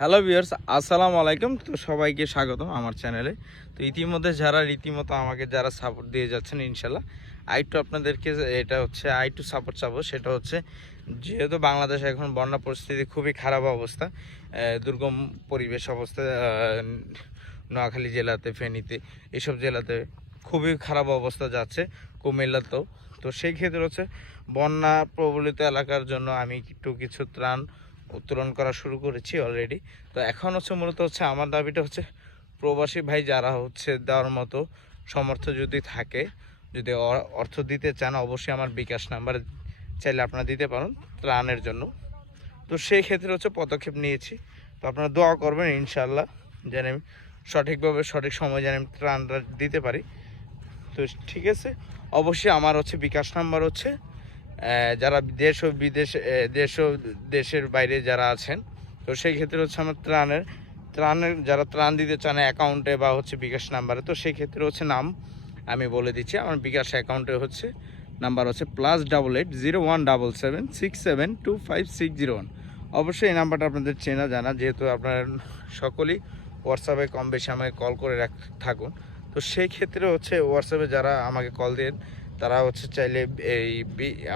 Hello viewers, আসসালামু আলাইকুম। তো সবাইকে স্বাগতম আমার চ্যানেলে। তো ইতিমধ্যে যারা, রীতিমতো আমাকে যারা সাপোর্ট দিয়ে যাচ্ছেন ইনশাল্লাহ আই টু আপনাদেরকে এটা হচ্ছে আই টু সাপোর্ট চাবো। সেটা হচ্ছে, যেহেতু বাংলাদেশে এখন বন্যা পরিস্থিতি খুবই খারাপ অবস্থা দুর্গম পরিবেশ অবস্থা নোয়াখালী জেলাতে, ফেনীতে, এসব জেলাতে খুবই খারাপ অবস্থা যাচ্ছে কুমিল্লাতেও তো সেই ক্ষেত্রে হচ্ছে, বন্যা প্রবলিত এলাকার জন্য আমি একটু কিছু ত্রাণ উত্তোলন করা শুরু করেছি অলরেডি তো এখন হচ্ছে মূলত হচ্ছে আমার দাবিটা হচ্ছে প্রবাসী ভাই যারা হচ্ছে দেওয়ার মতো সমর্থ যদি থাকে, যদি অর্থ দিতে চান, অবশ্যই আমার বিকাশ নাম্বার চাইলে আপনারা দিতে পারেন ত্রাণের জন্য। তো সেই ক্ষেত্রে হচ্ছে পদক্ষেপ নিয়েছি। তো আপনারা দোয়া করবেন ইনশাল্লাহ যেন আমি সঠিকভাবে সঠিক সময় যেন আমি ত্রাণটা দিতে পারি। তো ঠিক আছে, অবশ্যই আমার হচ্ছে বিকাশ নাম্বার হচ্ছে যারা দেশ ও বিদেশ দেশ ও দেশের বাইরে যারা আছেন, তো সেই ক্ষেত্রে হচ্ছে আমার ত্রাণের ত্রাণের যারা ত্রাণ দিতে চান অ্যাকাউন্টে বা হচ্ছে বিকাশ নাম্বারে, তো সেই ক্ষেত্রে হচ্ছে নাম আমি বলে দিচ্ছি। আমার বিকাশ অ্যাকাউন্টে হচ্ছে নাম্বার হচ্ছে plus double eight zero one double seven six seven two five six zero one অবশ্যই এই নাম্বারটা আপনাদের চেনা জানা, যেহেতু আপনার সকলেই হোয়াটসঅ্যাপে কম বেশি আমাকে কল করে রাখ, থাকুন। তো সেই ক্ষেত্রে হচ্ছে হোয়াটসঅ্যাপে যারা আমাকে কল দেন তারা হচ্ছে চাইলে এই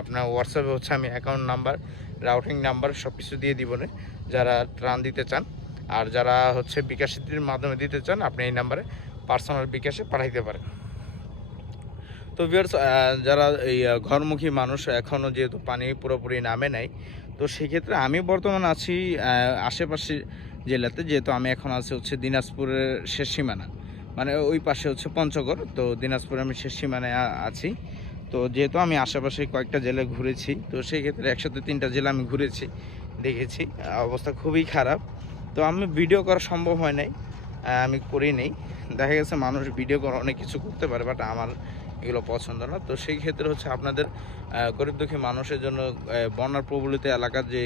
আপনার হোয়াটসঅ্যাপে হচ্ছে আমি অ্যাকাউন্ট নাম্বার রাউটিং নাম্বার সব কিছু দিয়ে দিব না যারা ত্রাণ দিতে চান। আর যারা হচ্ছে বিকাশিতির মাধ্যমে দিতে চান, আপনি এই নাম্বারে পার্সোনাল বিকাশে পাঠাইতে পারেন। তো ভিউয়ার্স যারা এই ঘরমুখী মানুষ এখনও যেহেতু পানি পুরোপুরি নামে নাই, তো সেক্ষেত্রে আমি বর্তমান আছি আশেপাশে জেলাতে, যেহেতু আমি এখন আছি হচ্ছে দিনাজপুরের শেষ সীমানা। মানে ওই পাশে হচ্ছে পঞ্চগড়, তো দিনাজপুরে আমি শেষ সীমানায় আছি। তো যেহেতু আমি আশেপাশে কয়েকটা জেলা ঘুরেছি, তো সেই ক্ষেত্রে একসাথে তিনটা জেলা আমি ঘুরেছি, দেখেছি। অবস্থা খুবই খারাপ। তো আমি ভিডিও করা সম্ভব হয় নাই আমি করি নেই দেখা গেছে মানুষ ভিডিও করা অনেক কিছু করতে পারে, বাট আমার এগুলো পছন্দ না। তো সেই ক্ষেত্রে হচ্ছে আপনাদের গরিব দুঃখী মানুষের জন্য বন্যার প্রবলিত এলাকার যে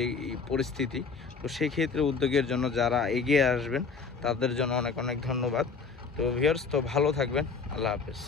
পরিস্থিতি, তো সেই ক্ষেত্রে উদ্যোগের জন্য যারা এগিয়ে আসবেন, তাদের জন্য অনেক অনেক ধন্যবাদ। তো ভিউয়ার্স তো ভালো থাকবেন। আল্লাহ হাফেজ।